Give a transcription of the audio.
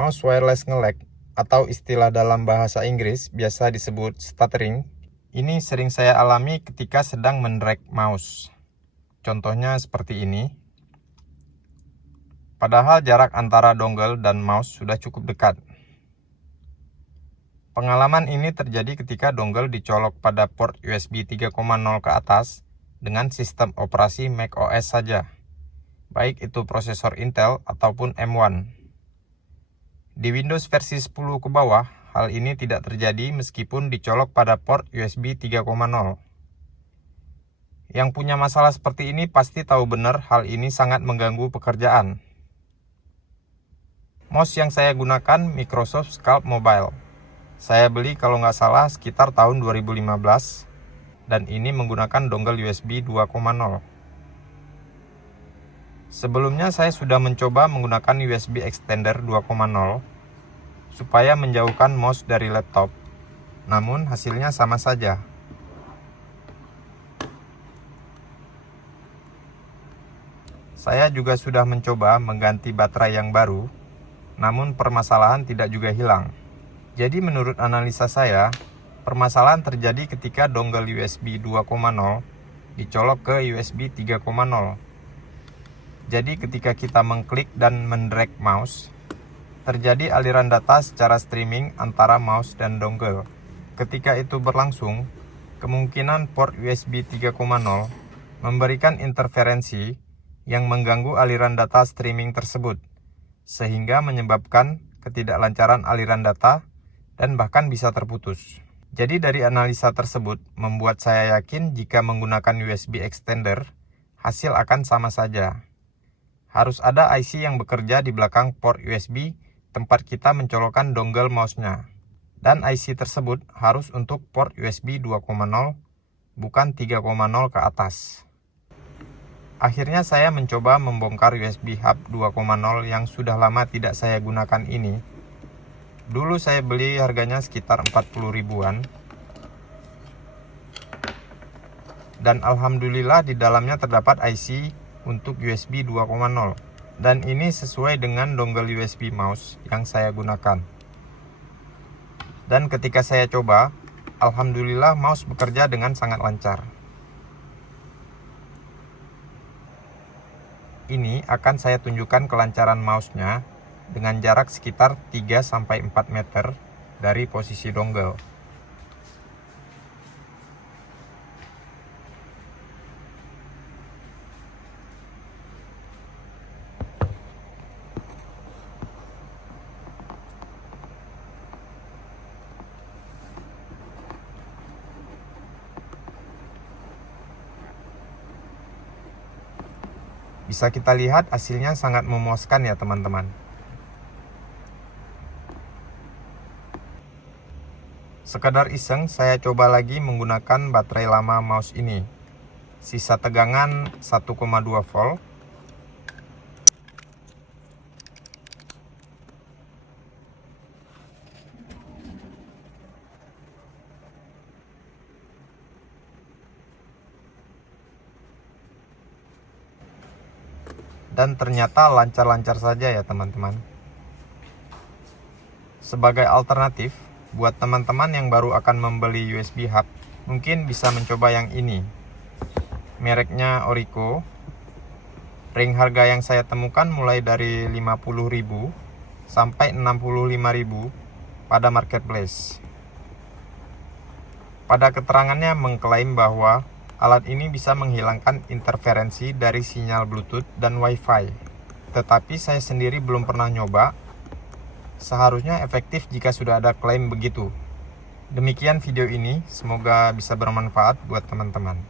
Mouse wireless nge-lag atau istilah dalam bahasa Inggris biasa disebut stuttering. Ini sering saya alami ketika sedang men-drag mouse. Contohnya seperti ini. Padahal jarak antara dongle dan mouse sudah cukup dekat. Pengalaman ini terjadi ketika dongle dicolok pada port USB 3.0 ke atas dengan sistem operasi macOS saja, baik itu prosesor Intel ataupun M1. Di Windows versi 10 ke bawah, hal ini tidak terjadi meskipun dicolok pada port USB 3.0. Yang punya masalah seperti ini pasti tahu benar hal ini sangat mengganggu pekerjaan. Mouse yang saya gunakan Microsoft Sculpt Mobile. Saya beli kalau nggak salah sekitar tahun 2015 dan ini menggunakan dongle USB 2.0. Sebelumnya saya sudah mencoba menggunakan USB extender 2.0 supaya menjauhkan mouse dari laptop, namun hasilnya sama saja. Saya juga sudah mencoba mengganti baterai yang baru, namun permasalahan tidak juga hilang. Jadi menurut analisa saya, permasalahan terjadi ketika dongle USB 2.0 dicolok ke USB 3.0. Jadi ketika kita mengklik dan mendrag mouse, terjadi aliran data secara streaming antara mouse dan dongle. Ketika itu berlangsung, kemungkinan port USB 3.0 memberikan interferensi yang mengganggu aliran data streaming tersebut, sehingga menyebabkan ketidaklancaran aliran data dan bahkan bisa terputus. Jadi dari analisa tersebut membuat saya yakin jika menggunakan USB extender, hasil akan sama saja. Harus ada IC yang bekerja di belakang port USB tempat kita mencolokkan dongle mouse-nya. Dan IC tersebut harus untuk port USB 2.0, bukan 3.0 ke atas. Akhirnya saya mencoba membongkar USB hub 2.0 yang sudah lama tidak saya gunakan ini. Dulu saya beli harganya sekitar 40 ribuan. Dan alhamdulillah di dalamnya terdapat IC untuk USB 2.0 dan ini sesuai dengan dongle USB mouse yang saya gunakan. Dan ketika saya coba, alhamdulillah mouse bekerja dengan sangat lancar. Ini akan saya tunjukkan kelancaran mouse-nya dengan jarak sekitar 3-4 meter dari posisi dongle. Bisa kita lihat hasilnya sangat memuaskan ya teman-teman. Sekedar iseng saya coba lagi menggunakan baterai lama mouse ini. Sisa tegangan 1,2 volt. Dan ternyata lancar-lancar saja ya teman-teman. Sebagai alternatif, buat teman-teman yang baru akan membeli USB hub, mungkin bisa mencoba yang ini. Mereknya Orico. Ring harga yang saya temukan mulai dari 50.000 sampai 65.000 pada marketplace. Pada keterangannya mengklaim bahwa alat ini bisa menghilangkan interferensi dari sinyal Bluetooth dan Wi-Fi. Tetapi saya sendiri belum pernah nyoba. Seharusnya efektif jika sudah ada klaim begitu. Demikian video ini, semoga bisa bermanfaat buat teman-teman.